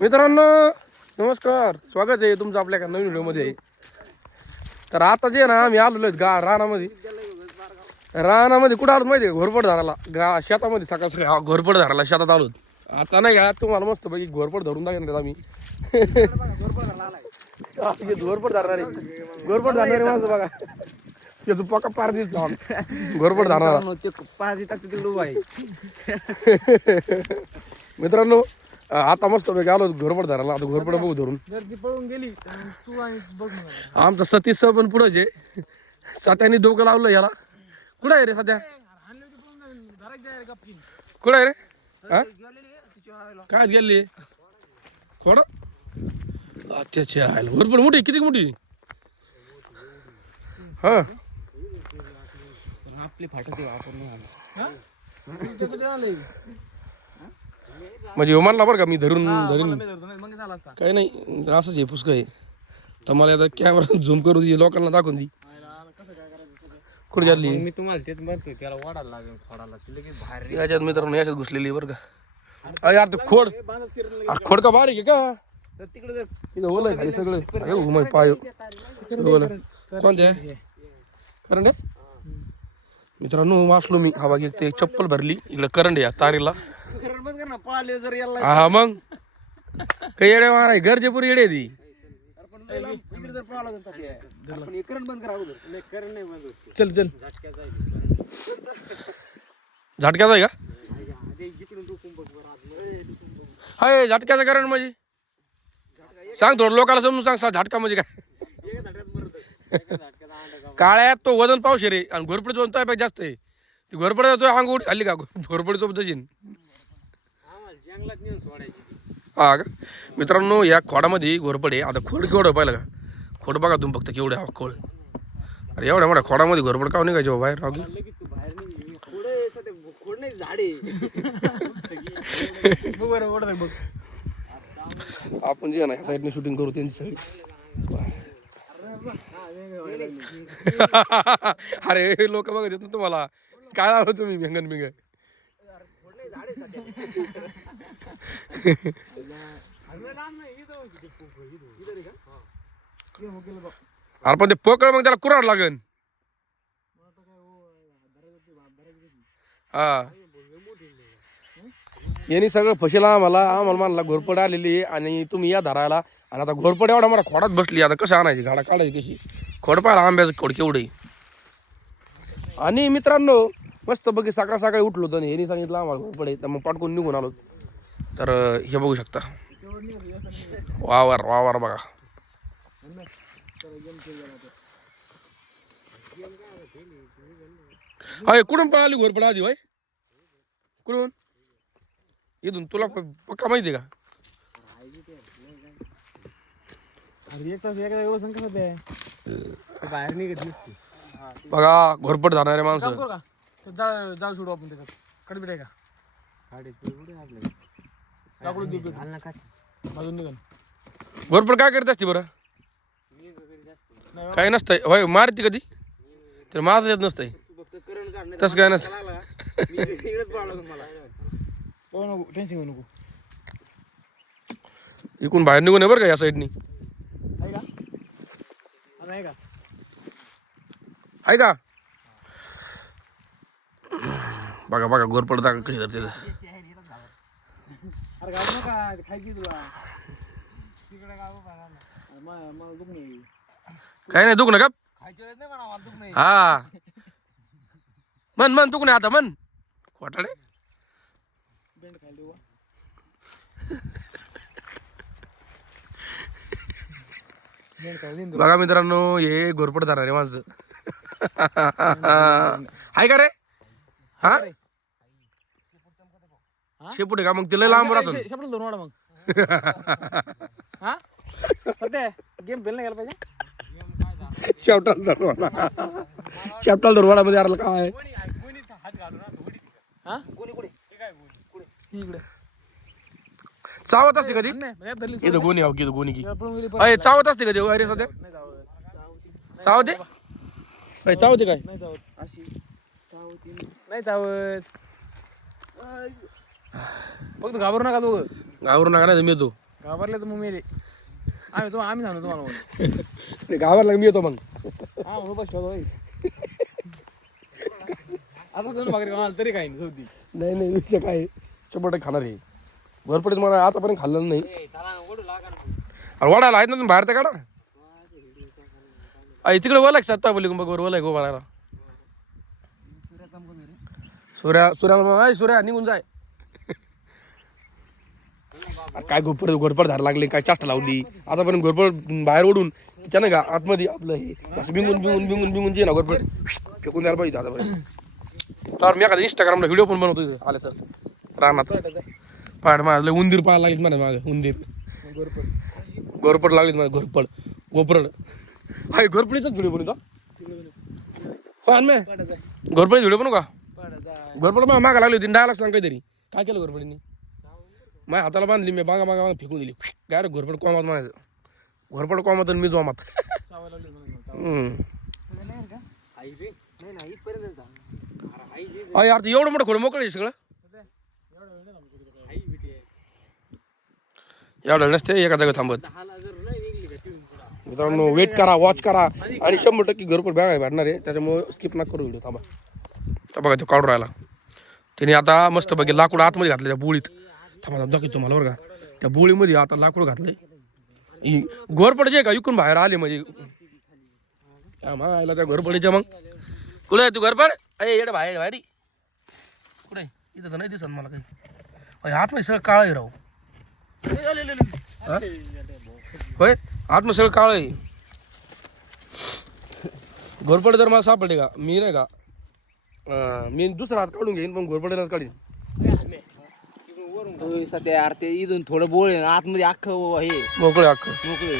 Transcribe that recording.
मित्रांनो नमस्कार, स्वागत आहे तुमचं आपल्या नवीन व्हिडिओमध्ये. तर आता जे ना आम्ही आलेलो रानामध्ये कुठं आलो माहिती आहे? घोरपड धरायला शेतामध्ये सकाळ सकाळी घोरपड धरायला शेतात आलो. आता नाही का तुम्हाला मस्त पैकी घोरपड धरून दाखवणार आम्ही. घोरपड धरणारे माणसं बघा, तू पक्का पार दिस घोरपड धरणार. मित्रांनो आता मस्त पैकी आलो घोरपड धरायला. आता घोरपड बघू धरून पळून गेली आमचा सतीश पण पुढेच आहे. सत्याने डोकं लावलं याला. कुठं आहे रे सध्या? कुठं आहे रे? हा काय गेली खोड? अच्छा घोरपड मोठी किती मोठी? हा आपली फाटत म्हणजे म्हणला बरं का मी धरून काही नाही असंच आहे पुष्क आहे. तर मला आता कॅमेरा झूम करू दे, लोकांना दाखवून दे कुठे चालली. मी तुम्हाला तेच म्हणतोय, त्याला वाढायला लागेल खोडाला बाहेर. याच्यात मित्रांनो याच्यात घुसलेली बरं का. अरे यार ते खोड खोड का बारीक आहे का? तिकडे ओलंय खाली सगळं पाय कोणते करंट आहे. मित्रांनो वाचलो मी. हा बाग एक ते चप्पल भरली इकडे करंट या तारीला. हा मग काही येडे मारा गरजेपुरी येडे ती. चल चल झटक्याचा आहे का? हाय झटक्याचं कारण म्हणजे सांग थोडं लोकांना समजून सांग. झटका म्हणजे काय? काळ्यात तो वजन पावशे रे, आणि घोरपडीचं वजन तो जास्त आहे. ती घोरपड जातो अंगूठ हल्ली का घोरपडी सोबत जशीन. हा का मित्रांनो या खोडामध्ये घोरपड आहे. आता खोड केवढं पाहिलं का? खोड बघा तुम्ही फक्त केवढे हा खोड. अरे एवढ्या मोठ्या खोडामध्ये घोरपड का निघायचे बाहेर राहू. आपण जे ना ह्या साईडने शूटिंग करू त्यांची साईड. अरे लोक बघत येत ना तुम्हाला काय लावलं तुम्ही भेंगन बिंग. अरे पण ते पकड मग त्याला कुराड लागन. हा यांनी सगळं फसेला आम्हाला मानला घोरपड आलेली आहे आणि तुम्ही या धरायला. आणि आता घोरपड एवढा मला खोडात बसली. आता कसं आणायची गाडा काढायची कशी? खोड पाहिला आंब्याचं खोड केवढे. आणि मित्रांनो मस्त बघी सकाळ सकाळी उठलो होतं यांनी सांगितलं आम्हाला घोरपड आहे, तर मग पाटकून निघून आलो. तर हे बघू शकता वावर बघा. अय कुठून पळाली घोरपड आधी भाई? कुठून? इथून तुला पक्का माहिती का? बाहेर निघत बघा घोरपड धरणारे माणसं. जाऊ सोडू आपण त्याच्यात. कडबीट आहे का? अजून निघन घोरपड काय करत असते बरं? काही नसतंय होय. मारती कधी तर माझं येत नसतंय. तसं काय नसतं. टेन्शन घेऊ नको. इकडून बाहेर निघून बरं का या साईडनी. आहे का? बघा बघा घोरपड दाखा कशी धरते. खायची तुला काही नाही दुख ना का? हा मन दुख नाही आता मन खोटाडे. बघा मित्रांनो हे घोरपड धरणारे माणसं. हाय का रे? हा शेपुटे का? मग तिला लांब असून शेपट धरून वाढ मग. हा सध्या गेम खेळणं गेला पाहिजे. शेपटाला धरवाडामध्ये आला काय? चावत असते कधी? इथं गोणी आहो की गोणी की अय चावत असते कधी? अरे सध्या चावते चावते काय? नाही चावत. फक्त घाबरू नका दोघं. घाबरू नका नाही मी येतो. घाबरले तर मग मेले आम्ही सांगतो तुम्हाला म्हणून. गावाला मी येतो मग. हा म्हणून बस ठेवतो होय. आता दोन भाकरी खाणार तरी काही नाही सौदी. नाही नाही विषय काय 100% खाणार आहे. घोरपडीत मला आतापर्यंत खाल्लं नाही. अरे वडायला आहेत ना तुम्ही बाहेर तर काढा. तिकडे ओला सत्ता बोली बघ बरं ओला गो बाळाला. सूर्या निघून जाय. काय घोरपड धार लागले काय चाष्टा लावली आतापर्यंत घोरपड बाहेर ओढून त्यानं का आतमध्ये आपलं हे असं बिंगून जे ना घोरपड फेकून द्यायला पाहिजे आतापर्यंत. तर मी एखादा इंस्टाग्रामला व्हिडिओ पण बनवतो आले सर रानात पाड मारलं उंदीर पाहायला लागलीत मला मागं उंदीर घोरपड लागलीत मला गोपरड हाय घोरपडीचाच व्हिडिओ बनवतो पण मी घोरपडीचा व्हिडिओ बनवू का घोरपड मला मागा लागली होती डायलॉग सांग काहीतरी काय केलं घोरपडीने माझ्या हाताला बांधली मी बागा फेकून दिली काय रे घोरपड कोमात म्हणायचं घोरपड कोमात मी जोमात. यार एवढं मोठं खोड मोकळं आहे सगळं एवढं नसते एका जागा थांबत. मित्रांनो वेट करा वॉच करा आणि 100% घरपड बॅग भेटणार आहे त्याच्यामुळे स्किप नका करू व्हिडिओ. थांबा तर बघा तो काढून राहिला त्याने आता मस्त बघे लाकूड आतमध्ये घातलं त्या बोळीत. थांबा दाखवतो तुम्हाला बरं का त्या बोळीमध्ये आता लाकूड घातलंय घोरपड जे का इकडून बाहेर आले म्हणजे मग आयला त्या घोरपडीच्या मग कुठे आहे तू घोरपड अरे येडं बाहेर बाहेर कुठे इथं तर नाही दिसत मला काही आतमध्ये सगळं काळं आहे राहू होय आतमध्ये सगळं काळं आहे. घोरपड जर मला सापडले का मी नाही का मी दुसरा हात काढून घेईन पण घोरपडीला काढीन. सध्या यार ते इथून थोडं बोळ आहे आतमध्ये अख्खं हे मोकळे अख्खं मोकळे